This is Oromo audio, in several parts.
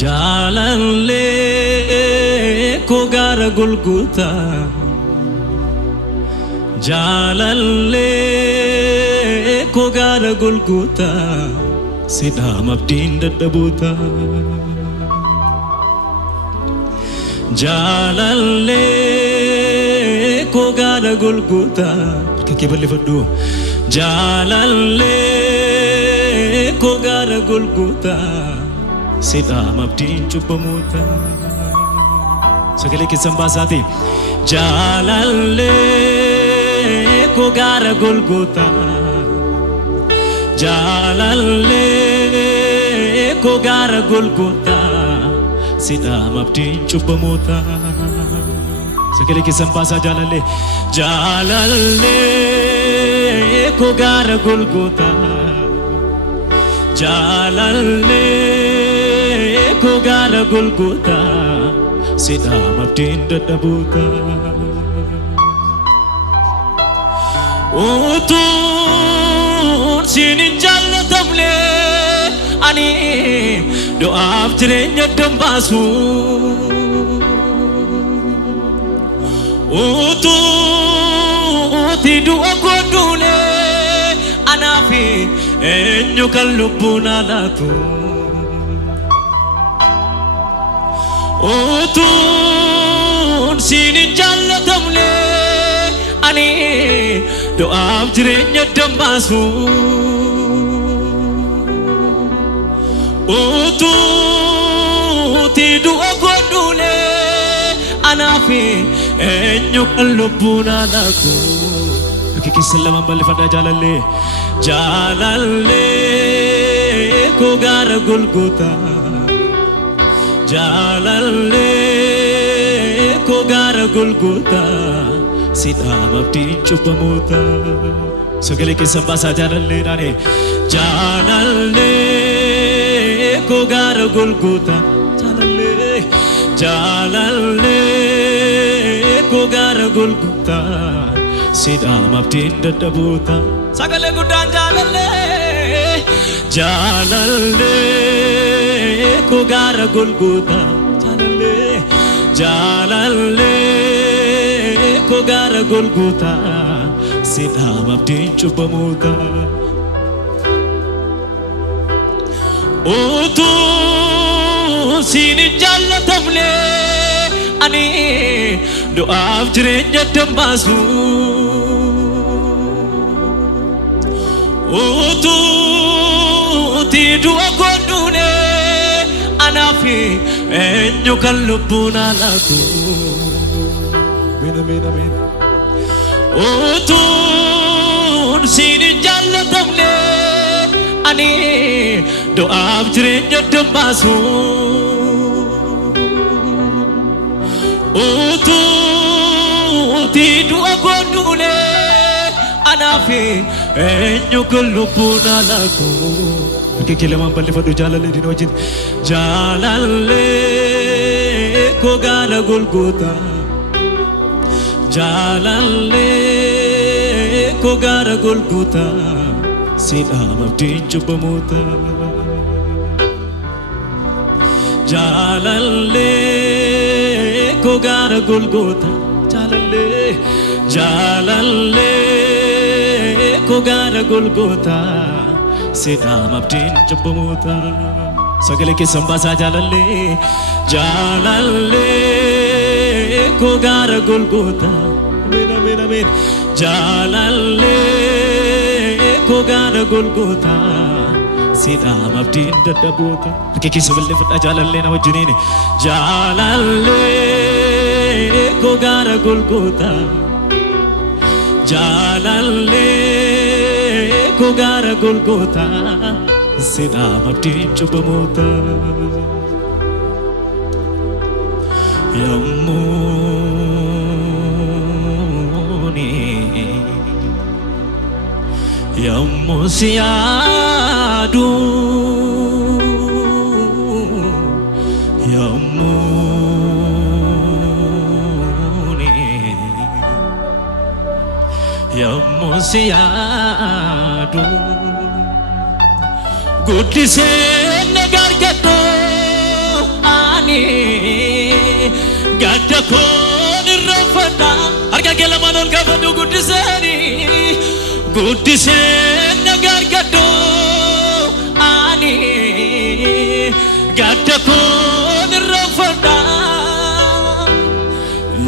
Jalalle ko gara Golgotha Jalalle ko gara Golgotha Sidam abdin daddabuta Jalalle ko gara Golgotha Kake balle faddu Jalalle ko gara Golgotha Sidam abdin chubbamuta Sagale ke sambasati Jalalle ko gara Golgotha Jalalle ko gara Golgotha Sidam abdin chubbamuta Sagale ke sambasa Jalalle Jalalle ko gara Golgotha Jalalle ko gara Golgotha Sidam abdin daddabuta Utun sinin jallatamle ani do'aaf jireenya dambaasu Utuuti du'a godhuule anaafi eenyu kan lubbuun alaatu Utun sinin jallatamle ani do'aaf jireenya dambaasu Utuuti du'a godhuule anaafi eenyu kan lubbuun alaatu Kikisa lamaan bal'ifadhaa Jalalle Jalalle ko gara Golgotha Jalalle ko gara Golgotha Sidam abdin chubbamuta Sagale ke sambasa Jalalle nane Jalalle ko gara Golgotha Jalalle Jalalle ko gara Golgotha Sidam abdin daddabuta Sagale guddaan Jalalle Jalalle ko gara Golgotha Jalalle Jalalle ko gara Golgotha Sidam abdin chubbamuta Utun sinin jallatamle ani do'aaf jireenya dambaasu Utuuti du'a godhuule anaafi eenyu kan lubbuun alaatu Amen, amen. Utun sinin jallatamle ani do'aaf jireenya dambaasu Utuuti du'a godhuule anaafi eenyu kan lubbuun alaatu Kike lamaan bal'ifadhu Jalalle din wajjin Jalalle ko gara Golgotha Jalalle ko gara Golgotha Sidam abdin chubbamuta Jalalle ko gara Golgotha Jalalle Jalalle ko gara Golgotha Sidam abdin chubbamuta Sagale ke sambasa Jalalle Jalalle ko gara Golgotha Amen, amen, amen Jalalle ko gara Golgotha Sidam abdin daddabuta Kikisa bal'ifadhaa Jalalle na wajjiniin Jalalle ko gara Golgotha Jalalle ko gara Golgotha Sidam abdin chubbamuta Yammu siyadu Yammu Yammu siyadu Guddisee nagargadho gadakon rafada arga gelamanon gafadu guddisen nagar gaddo ani gadakon rafada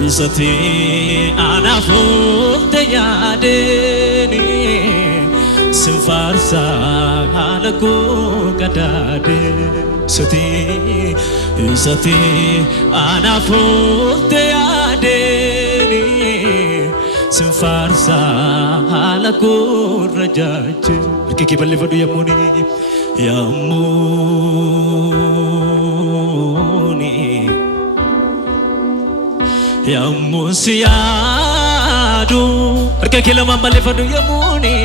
isati anafut yadeni sinfarsa halaku kadade isati anafut yadeni sinfarsa halaku rajaj kiki balle fadu yammusiyadu kiki lama balle fadu yamuni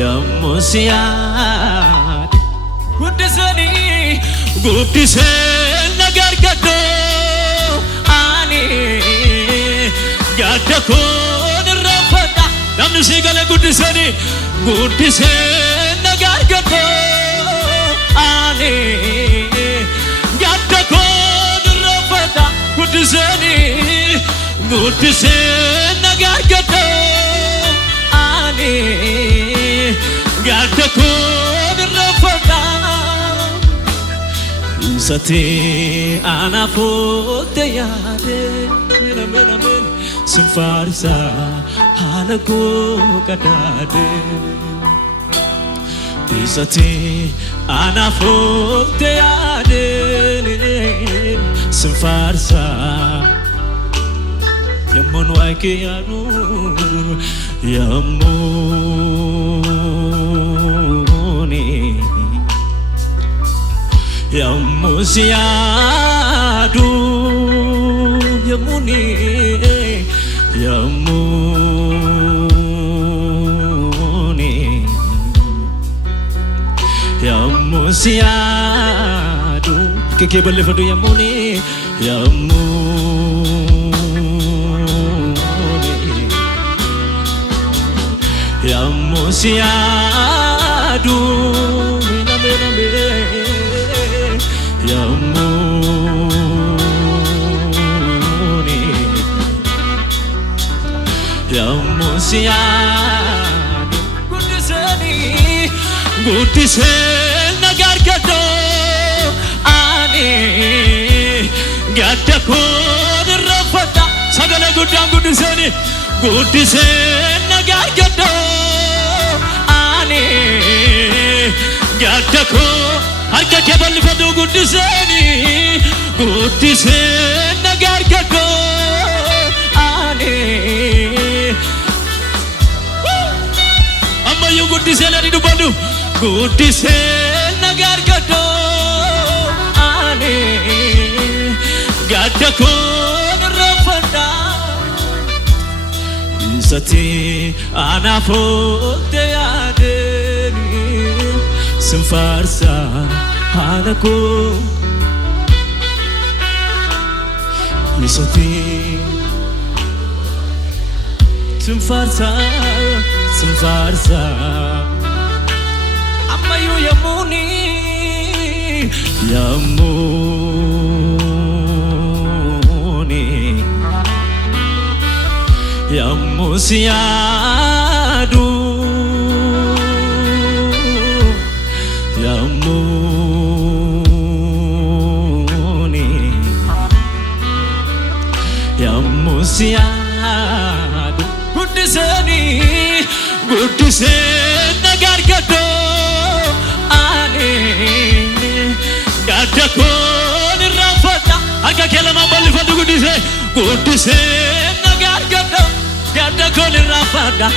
yammusiyadu guddisen nagar gaddo ani gadakon rafada namni sigale guddisen nagar gaddo ani gadakon rafada guddisen nagar gaddo ani gadakon rafada isati anafut yade men sinfarsa halaku kadade isati anafut yade sinfarsa yamun waike yanu yamuni yammusiyadu yamuni yammusiyadu keke balle fadu yamuni yammusiyadu yammusiyadu guddisen nagar gaddo ani gadakon rafada sagale guddisen nagar gaddo ani gadakon harka kebal fadu guddisen nagar gaddo ani amayu guddisen ari dubandu guddisen nagar gaddo ani gadakon rafada isati anafut yadeni sinfarsa halaku isati sinfarsa amayu yamuni yammusiyadu yammusiyadu guddisen nagar gaddo ani gadakon rafada aga kelama balle fadu guddisen nagar gaddo gadakon rafada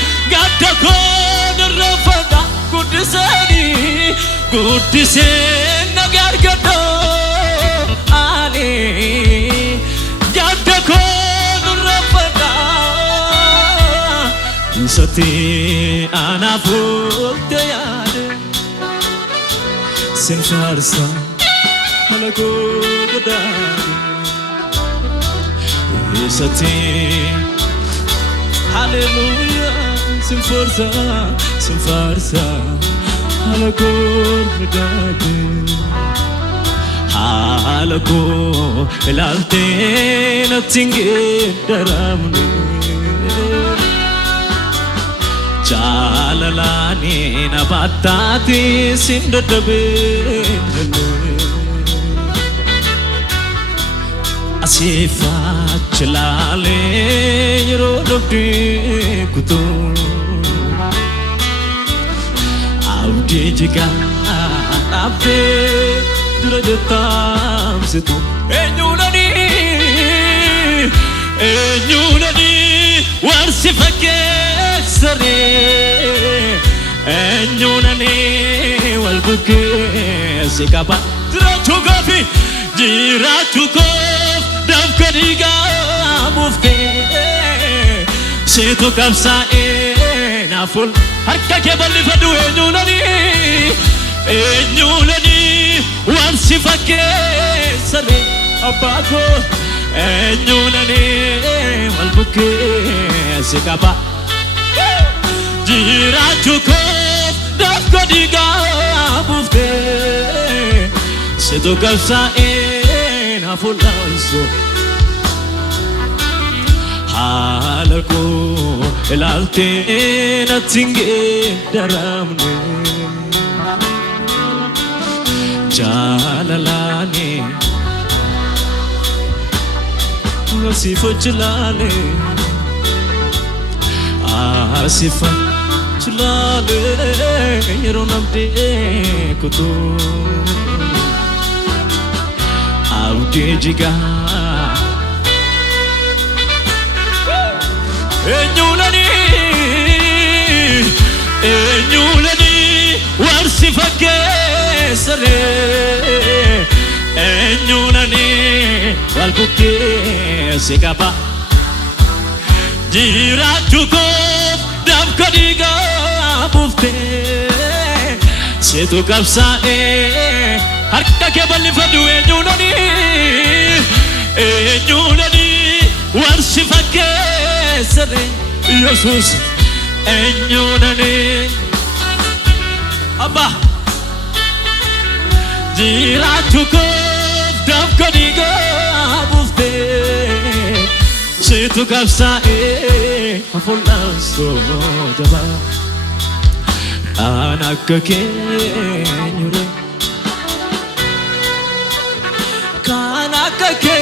guddisen nagar gaddo ani gadakon rafada isati anafut yade sinfarsa halaku kadade isati hallelujah sinfarsa Alagordaje Alago ilalte natsinge daramne Chalalani nabatati sindatabe Asifa chalale yerodokti kutu Audi jika abde durajatam situ enyunani warsifake sare enyunani walbuke sikapa durachugafi jirachukof damkadiga mufte situ kapsa naful harka ke balli fadu enyunani warsifake sare abako enyunani walbuke sikapa jirachuko dafkodiga bufte situ kapsa nafulanso halako ilalte natsinge daramne Jalalane Asifa jalale Asifa jalale Yeronamde kutu Aude jiga Enyulani warsifake sare enyunani walbuke sikapa jirachuko damkadiga bufte situ kapsa harka ke balli fadu enyunani warsifake sare Jesus enyunani Abba Jirachuko damkadiga bufte situ kapsa afulanso jaba anakake nyure kanakake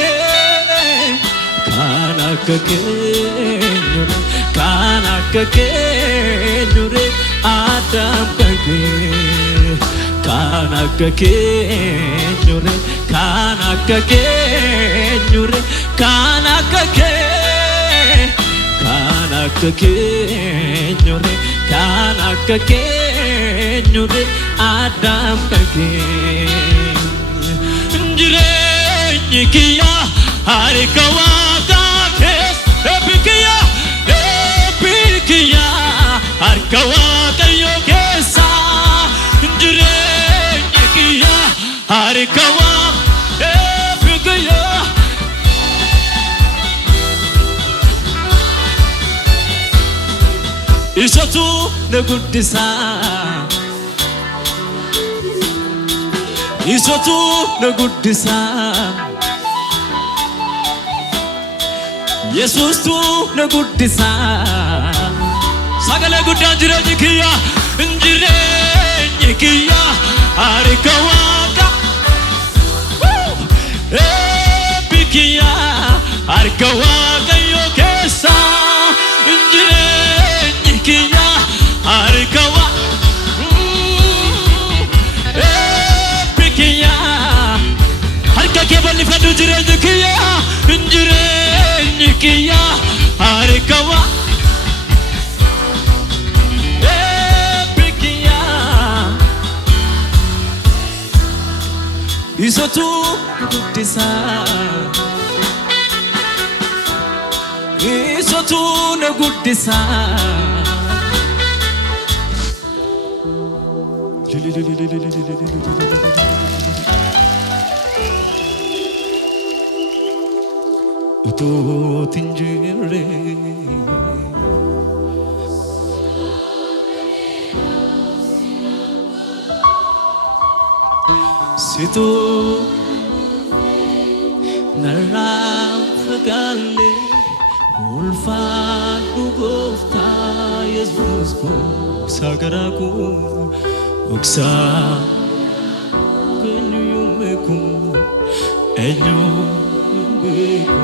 nyure adam kake kanakake nyure adam kake njire kiya harikawa kakes epikiya harikawa kayo kesa njire kiya harikawa epikiya Isatu negudisa Isatu negudisa Yesus tu negudisa Sagale gudan jireni kiya harikawaka epikiya harikawaka yokesa jireni kiya harikawa epikiya harika ke balli fadu jireni kiya harikawa epikiya Isatu negudisa Isatu negudisa Utu tinjire situ narrafagalle ulfaadhu gooftaa Yesuus ko sagaraku uksa kenyumeku enyumeku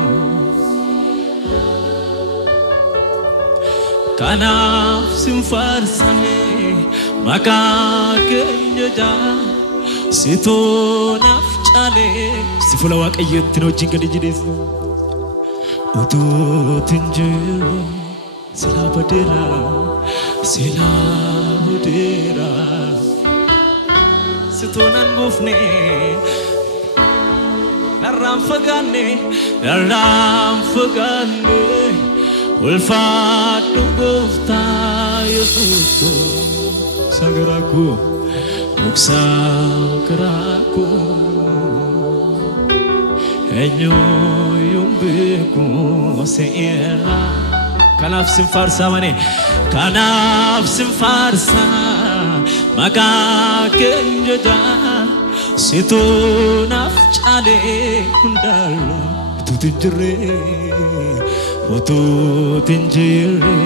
kanaf simfarsane makakenyaja situ nafchale sifula waqayyet no jingadijis utu tinjiru silabadera situnan bufne naram fagane ulfaadhu gooftaa Yesuus sagaraku uksa karaku enyo yumbeku seera kanaf simfarsa mane kanaf simfarsa makakenjada situ nafchale kundala tutinjire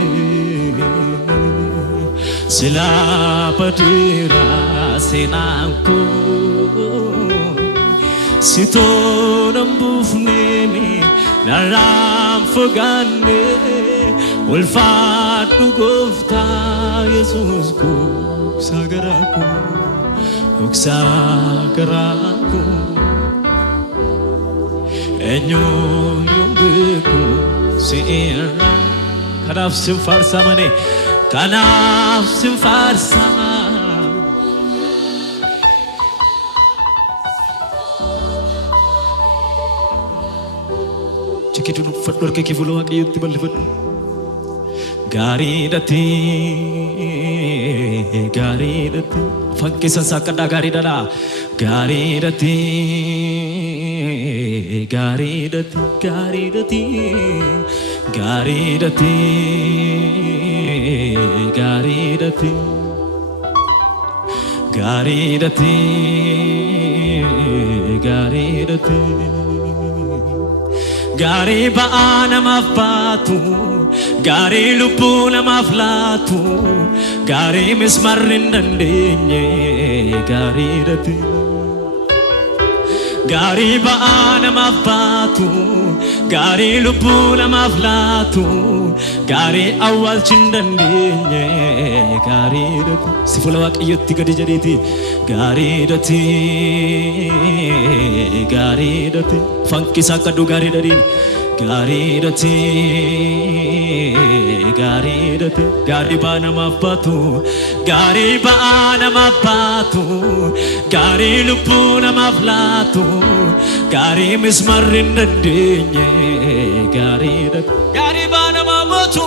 silapatira senanku situ nambufne naram fagane ulfaadhu gooftaa Yesuus ko sagaraku uksagaraku enyo yumbeku seera kanaf simfarsa mane kanaf simfarsa cikidunu fador ke kifulo waqayyutti balfadhu garidati fakkisa sakada garidala garidati gari baana mafatu gari lubuna maflatu gari mismarin dandinye gari baana mafatu gari lubuna maflatu gari awal chindandinye gari sifula waqayyutti gadi jedhiti gari dati fankisa kadu gari darin gari baana mafatu gari lubuna maflatu gari mismarin dandinye gari baana mafatu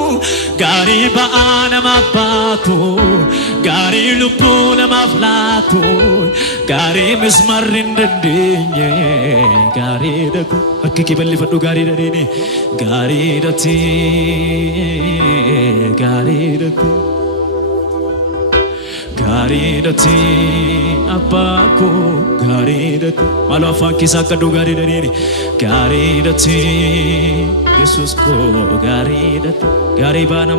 gari baana mafatu gari lubuna maflatu gari mismarin dandinye gari akki balifadhu gari dadini gari dati apaku gari dati malo fankisa kadu gari dadini gari dati Yesus ko gari dati gari baana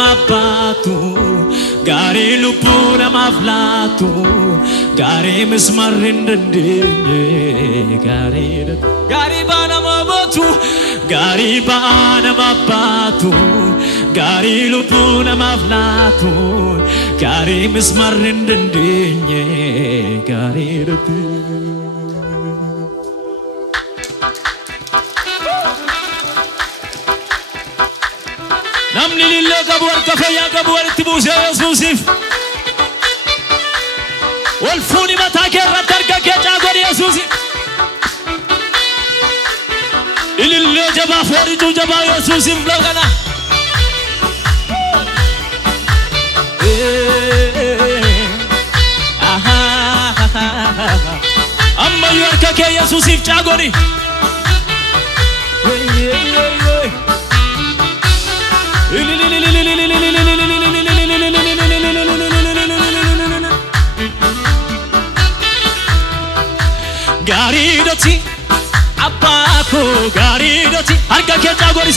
mafatu gari lubuna maflatu gari mismarin dandinye gari baana mafatu gari lubuna maflatu gari mismarin dandinye gari dati namni lillee qabu harka fayyaa qabu walitti buusee Yesuusiif wal fuuni mataa kee irratti harka kee caagodi Yesuusiif ilillee jabaa foorituu jabaa Yesuusiif lagana ammayyuu harka kee Yesuusiif caagodi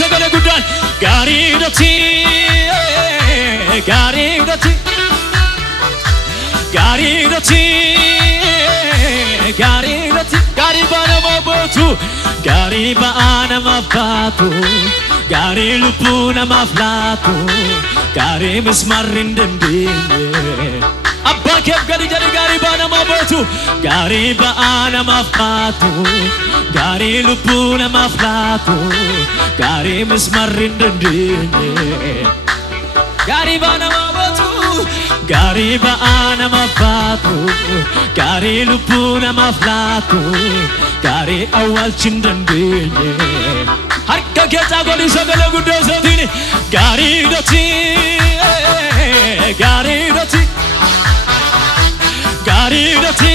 sagalee guddaan gaariidhatti gaariidhatti gaariidhatti gaariidhatti gaarii ba'aa nama baatu gaarii ba'aa nama baatu gaarii lubbuu namaaf laatu gaarii mismaarri hin dandeenye abbaa keef gadi jedhi gaarii ba'aa nama baatu gaarii ba'aa namaaf baatu gaarii lubbuu namaaf laatu gaarii mismaarri hin dandeenye gaarii ba'aa nama baatu gaarii ba'aa namaaf baatu gaarii lubbuu namaaf laatu gaarii awwaalchi hin dandeenye harka keessa godhi sagalee guddaa isaatiin gaariidhatti gaariidhatti gaariidhatti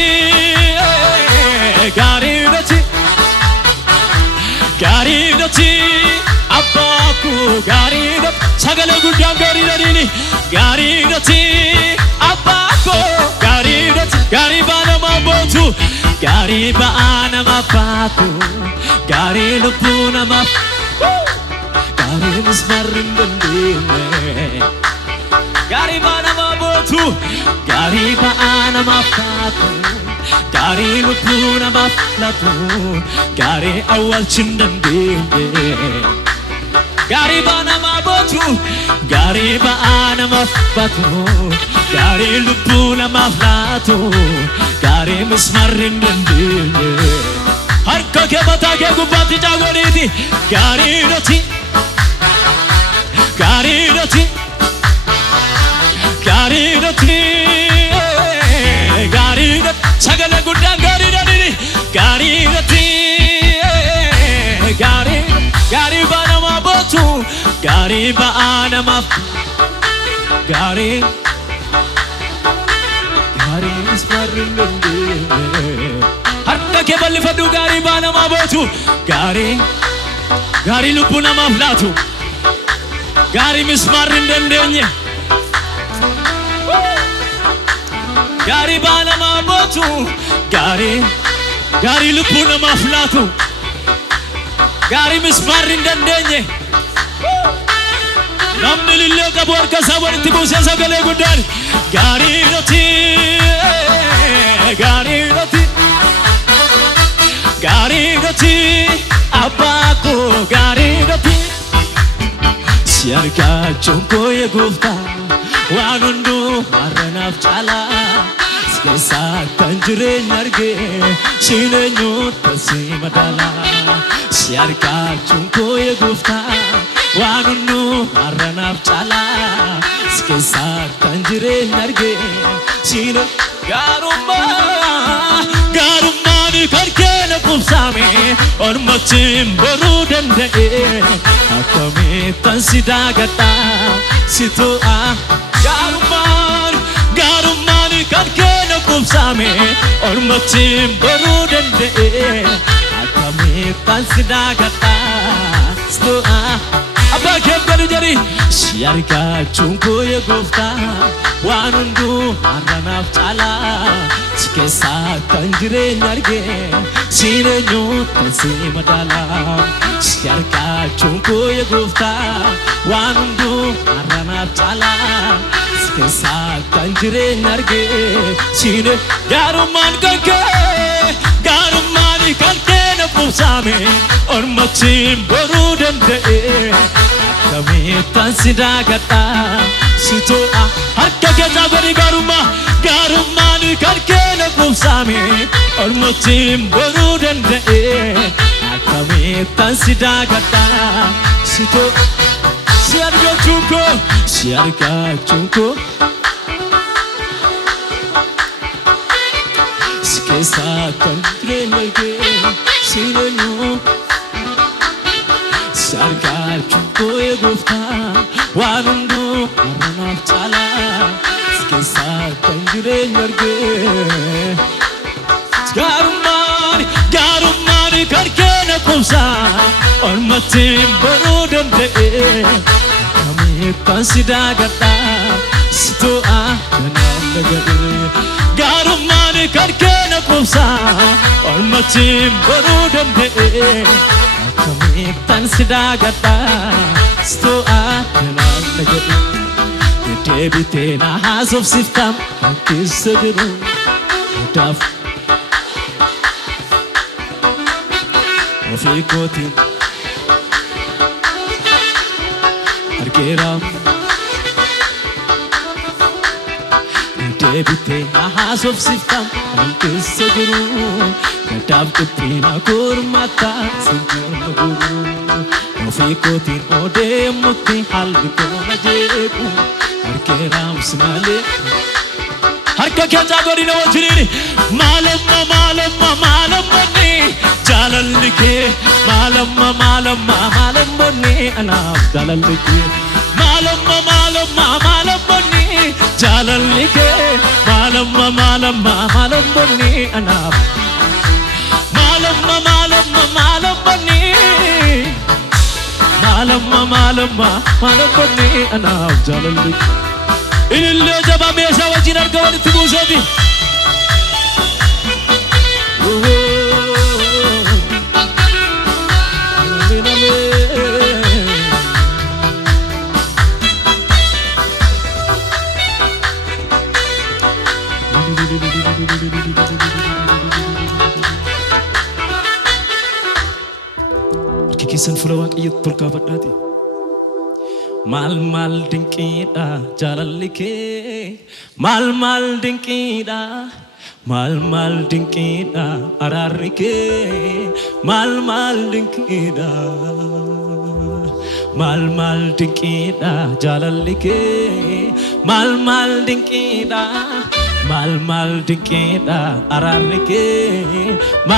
gaariidhatti gaariidhatti abbaakku gaariidhatti sagalee guddaan gaariidhatti gaariidhatti abbaakku gaariidhatti gaarii ba'aa nama baatu gaarii ba'aa nama baatu gaarii lubbuu namaaf gaarii mismaarri hin dandeenye gaarii ba'aa nama baatu gaarii ba'aa namaaf baatu gaarii lubbuu namaaf laatu gaarii awwaalchi hin dandeenye gaarii ba'aa nama baatu gaarii ba'aa namaaf baatu gaarii lubbuu namaaf laatu gaarii mismaarri hin dandeenye harka kee mataa kee gubbaatti caagoniiti gaariidhatti gaariidhatti gaariidhatti gaariidhatti sagalee guddaan gaariidhatti gaariidhatti gaarii ba'aa nama baatu gaarii ba'aa namaaf gaarii mismaarri hin dandeenye harka kee bal'ifadhu gaarii ba'aa nama baatu gaarii lubbuu namaaf laatu gaarii mismaarri hin dandeenye gaarii ba'aa nama baatu gaarii lubbuu namaaf laatu gaarii mismaarri hin dandeenye namni lillee qabu harka isaa walitti buusee sagalee guddaan gaariidhatti gaariidhatti gaariidhatti abbaakku gaariidhatti si argachuun koo yaa gooftaa waan hunduu har'a naaf caalaa si keessaa kan jireenya argee siin eenyuutti si madaalaa si argachuun koo yaa gooftaa waan hunduu har'a naaf caalaa si keessaa kan jireenya argee siin gaarummaan kan keenya qubsaame ormaatiin boruu danda'e akkamittan si daagadha si to'a gaarummaan kan keenya qubsaame ormaatiin boruu danda'e akkamittan si daagadha si to'a abbaa keef gadi jedhi si argachuun koo yaa gooftaa waan hunduu har'a naaf caalaa si keessaa kan jireenya argee siin eenyuutti si madaalaa si argachuun koo yaa gooftaa waan hunduu har'a naaf caalaa si keessaa kan jireenya argee siin gaarummaan kan keenya qubsaame ormaatiin boruu danda'e akkamittan si daagadha si to'a harka keessa godhi gaarummaan kan keenya qubsaame ormaatiin boruu danda'e akkamittan si daagadha si to'a si argachuun koo si keessaa kan jireenya argee siin eenyuutti si argachuun koo yaa gooftaa waan hunduu har'a naaf caalaa si keessaa kan jireenya argee gaarummaan kan keenya qubsaa ormaatiin boruu danda'e akkamittan si daagadha si to'a kanaan dhaga'e gaarummaan kan keenya qubsaa ormaatiin boruu danda'e Kamittan sidagata sto analagat debite na hasof siftam kisagru daf ofikotin arkeram debite na hasof siftam kisagru daf kutina kurmata singuru ofikotin odemuti halko najeku arkeram smale harka kya gori no jiri malam ni jalalike malam ni anab jalalike malam ni jalalike malam ni anab malam ni anab jalalike illo jaba mesa wajinar kawani tibusobi kikisan fulawak iyat tulkabadati mal dinkida jalalike mal dinkida mal dinkida ararike mal dinkida jalalike mal dinkida ararike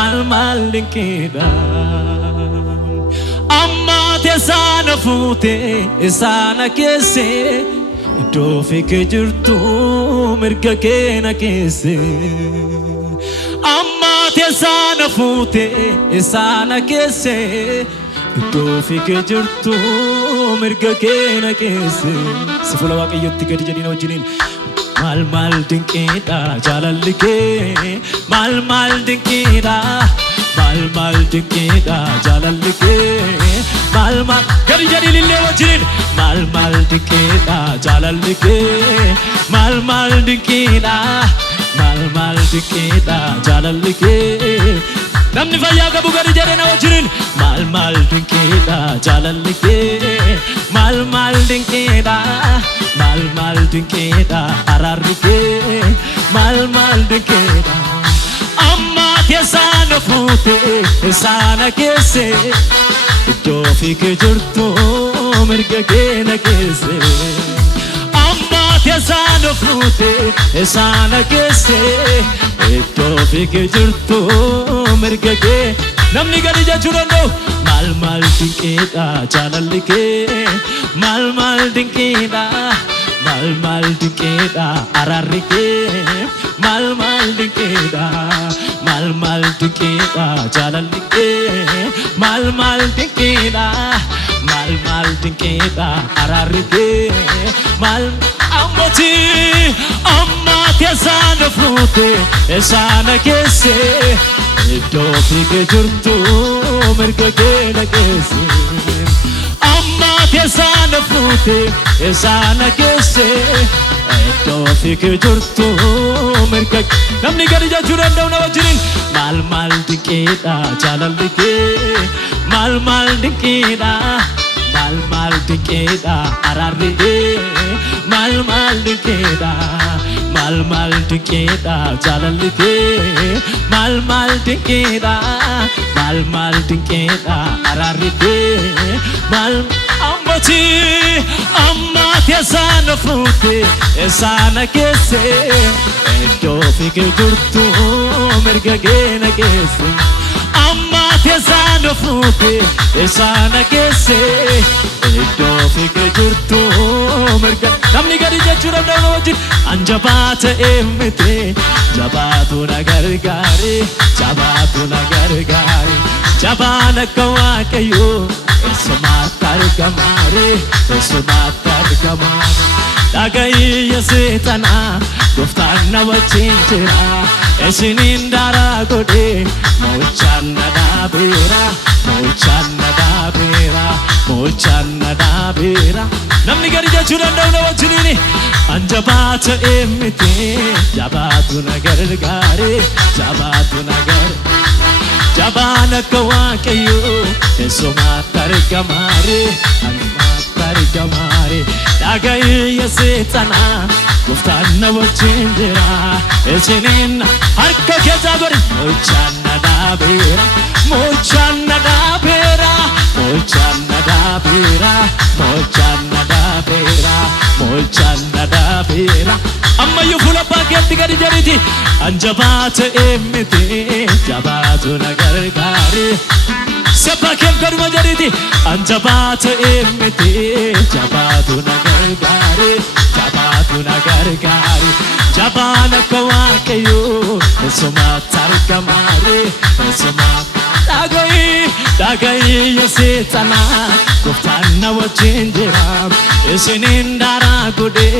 mal dinkida sana fute sana kese dofi ke jirtu mirga ke na kese amma te sana fute sana kese dofi ke jirtu mirga ke na kese sifula waqiyatti gadi jedina wajinin mal dinkida jalalike mal dinkida jalalike mal gadi jadi lille wajin mal dinkida jalalike mal dinkida jalalike namni fayya gabu gadi jadi na wajin mal dinkida jalalike mal dinkida ararike mal dinkida amma te sana fute sana kese dofi ke jirtu mirga ke na kese amma te sana fute sana kese dofi ke jirtu mirga ke namni gadi jachurando mal dinkida jalalike mal dinkida ararike mal dinkida jalalike mal dinkida ararike mal amoti amma tiasana frute esana kese dofi ke jirtu mirga ke na kese amma tiasana frute esana kese dofi ke jirtu mirga namni gadi jachuran dauna wajinin mal dinkida jalalike mal dinkida ararike mal dinkida jalalike mal dinkida ararike mal amati amma tiasana frute esana kese dofi ke jirtu mirga ke na kese amma tiasana frute esana kese dofi ke jirtu mirga namni gadi jechura dawo wajin anjabata emte jabatu nagargari jabana kawakayo esmatar gamare dagaiya setana Gooftaan na wajjin jira isiniin daraa godhe mo'ichaan na dhaabeera mo'ichaan na dhaabeera mo'ichaan na dhaabeera namni gadi jechuu danda'u na wajjiniini anjabaa ta'e miti jabaatu na gargaare jabaatu na gargaare jabaan akka waaqayyoo eessumaatti argamaare anumaatti argamaare dhaga'ii seexanaa Gooftaan na wajjin jira isiniin harka keessaa godhe mo'ichaan na dhaabeera mo'ichaan na dhaabeera mo'ichaan na dhaabeera mo'ichaan na dhaabeera mo'ichaan na dhaabeera ammayyuu fuula baakkeetti gadi jedhiti anjabaa ta'e miti jabaatu na gargaare sabbakeef gaduma jedhiti anjabaa ta'e miti jabaatu na gargaare jabaatu na gargaare jabaan akka waaqayyoo eessumaatti argamaare eessumaatti dhaga'ii seexanaa Gooftaan na wajjin jira isiniin daraa godhe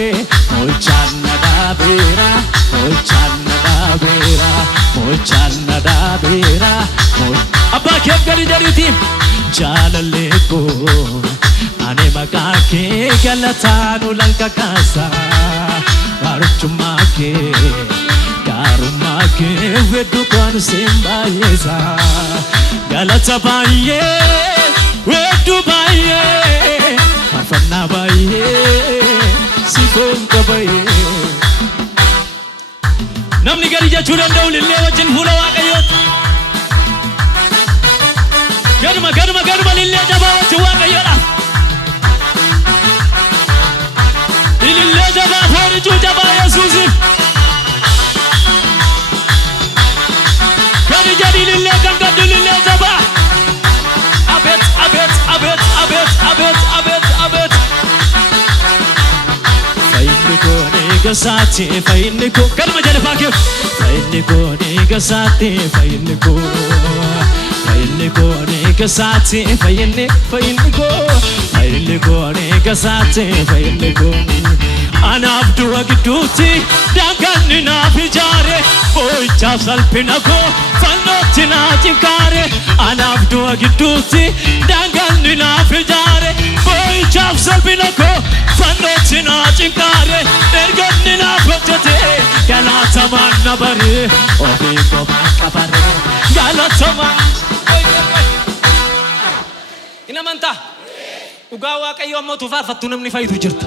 mo'ichaan na dhaabeera mo'ichaan na dhaabeera mo'ichaan na dhaabeera abbaa keef gadi jedhiti jaalallee koo ani maqaa kee galataan ulan kakaasa barchummaa kee gaarummaa kee wedduu kan siin baay'eesa galata baay'ee wedduu baay'ee afannaa baay'ee sifoon qabayee namni gadi jechuu danda'u lillee wajjin fuula waaqayyooti gaduma lillee jabaa wajjin waaqayyoodha ilillee jabaa foonichuu jabaa Yesuusiif gadi jedhi lillee kan gaddu lillee jabaa abet abet abet abet abet abet abet fayyinni koo gasaati fayyinni koo gaduma jedhi faakee fayyinni koo gasaati fayyinni koo gasaati fayyinni koo gasaati fayyinni koo anaaf du'a gidduutti daangaan naaf ijaare boo'ichaaf salphina koo fannootti naa cinqaare anaaf du'a gidduutti daangaan naaf ijaare boo'ichaaf salphina koo fannootti naa cinqaare erganni naaf hojjete galatamaan na bare ofii kophaa qabare galatamaan hin amantaa dhugaa waaqayyoo ammoo faarfattuu namni fayyidu jirta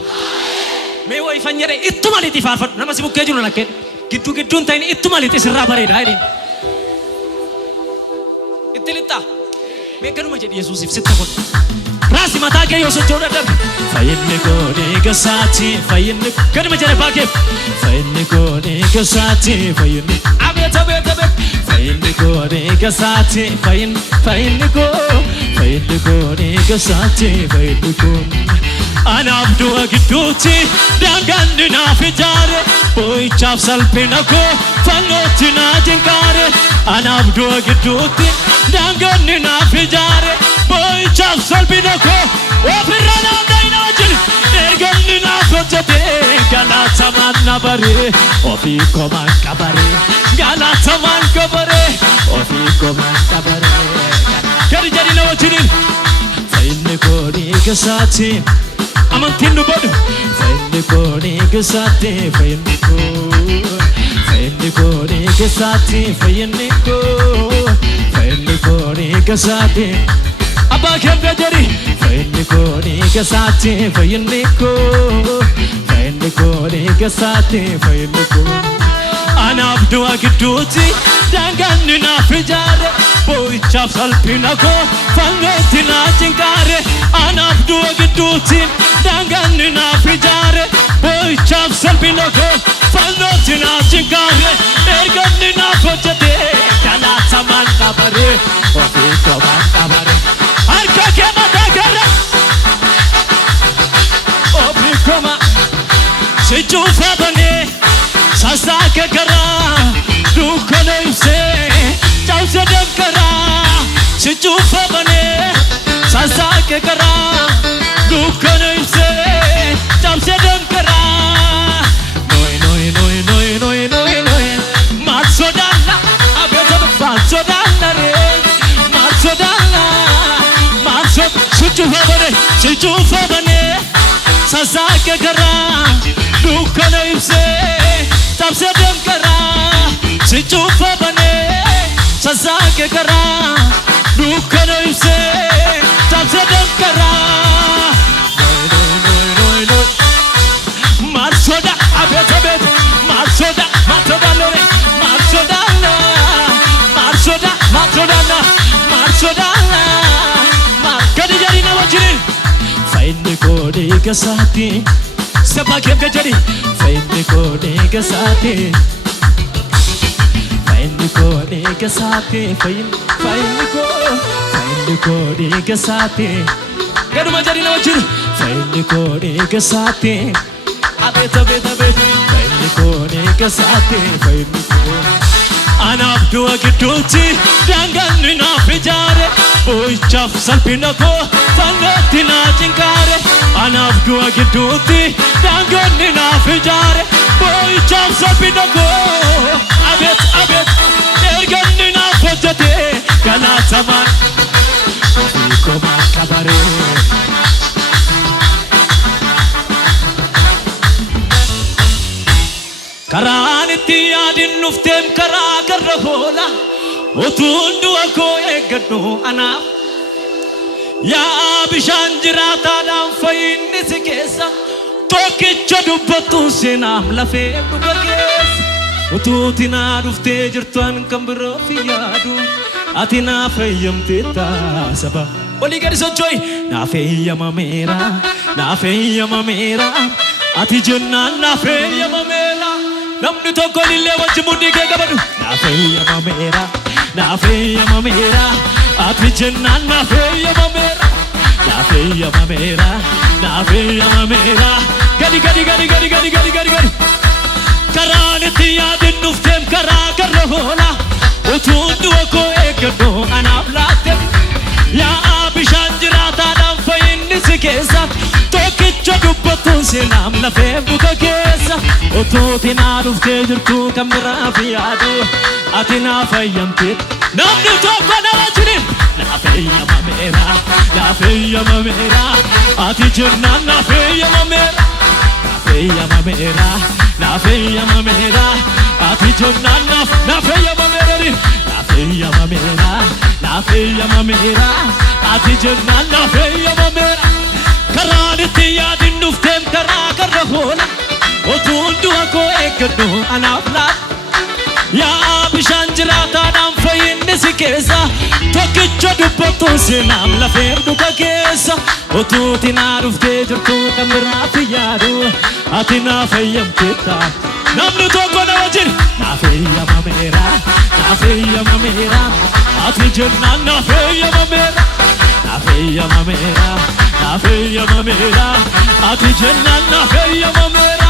mee way fanyere ittuma liti faarfadhu nama si bukkee jiru nakkee gidduun ta'in ittuma liti sirraa bareeda jedhin itti lixxa mee ganuma jedhi Yesuusiif sitta godhu raasi mataa kee yoo socho'uu dadhabe fayyinni koo gasaati fayyinni ganuma jedhe baakeef fayyinni koo gasaati fayyinni abeet abeet abeet fayyinni koo gasaati fayyinni koo gasaati fayyinni koo anaaf du'a gidduutti daangaan naaf ijaare boo'ichaaf salphina koo fannootti naa cinqaare anaaf du'a gidduutti daangaan naaf ijaare boo'ichaaf salphina koo ofirra naaf dayina wajjin erganni naaf hojjete galatamaan na bare ofii komaan qabare galatamaan qabare ofii komaan qabare gadi jedhi na wajjiniin fayyinni koo gasaati amantiin nu godhu fayyinni koo gasaati fayyinni koo gasaati fayyinni koo gasaati abbaa keef gajari fayyinni koo gasaati fayyinni koo gasaati fayyinni koo anaaf du'a gidduutti daangaan naaf ijaare boo'ichaaf salphina koo fannootti naa cinqaare anaaf du'a gidduutti daangaan naaf ijaare boo'ichaaf salphina koo fannootti naa cinqaare erganni naaf hojjete galatamaan qabare ofii komaan qabare harka kee mataa keerra ofii komaan si cuufa banee sasaake garaa dukkana ibsee cabse dankaraa si cuufa banee sasaake garaa dukkana ibsee cabse dankaraa noy noy noy noy sichuufa banee sasaake garaa dukkana ibsee tabse dankaraa sichuufa banee sasaake garaa dukkana ibsee tabse dankaraa marsoda abet abet marsoda matodalore marsodana marsoda matodana marsodana markadi jari na wajin fainde kode gasati sabake gajari fainde kode gasati fainde kode gasati fainde kode gasati gadu majari na wajin fainde kode gasati abet abet abet fainde kode gasati fainde Anaaf du'a gidduutti daangaan naaf ijaare boo'ichaaf salphina koo fannootti naa cinqaare Anaaf du'a gidduutti daangaan naaf ijaare boo'ichaaf salphina koo abet abet ergaan naaf hojjete galaatamaan ofii koo makkabaree karaan itti yaadin nufteem karaa garra hoola utuun du'a koo eeggadhu anaaf yaa bishaan jiraataadhaan fayyinni si keessa tokkicha dubbattu seenaam lafee dhuga keessa utuuti naa dhuftee jirtuan kan biroof yaadu ati naa fayyamtee taasaba olii gadi socho'i naa fayyamameera ati jennaan naa fayyamameera namni tokko illee wajji mudhii kee qabadhu naa fayyamameera ati jennaan naa fayyamameera gadi karaan itti yaadin nufteem karaa garra hoola utuun du'a koo eeggadhu anaaf laatte yaa bishaan jiraataadhaan fayyinni si keessa tokkicha dubbattu seenaam lafee buka keessa utuuti naa dhuftee jirtu kan biraaf yaadu ati naa fayyamtee namni tokko na wajjin naa fayyamameera ati jennaan naa fayyamameera ati jennaan naa fayyamameera ati jennaan naa fayyamameera karaan itti yaadin nufteem karaa garra hoola utuun du'a koo eeggadhu anaaf laata yaa bishaan jiraataadhaan fayyinni si keessa tokkicha dubbattu seenaam lafee dhuga keessa utuuti naa dhuftee jirtu kan biraaf yaadu ati naa fayyamtee namni tokko na wajjin naa fayyamameera ati jennaan naa fayyamameera ati jennaan naa fayyamameera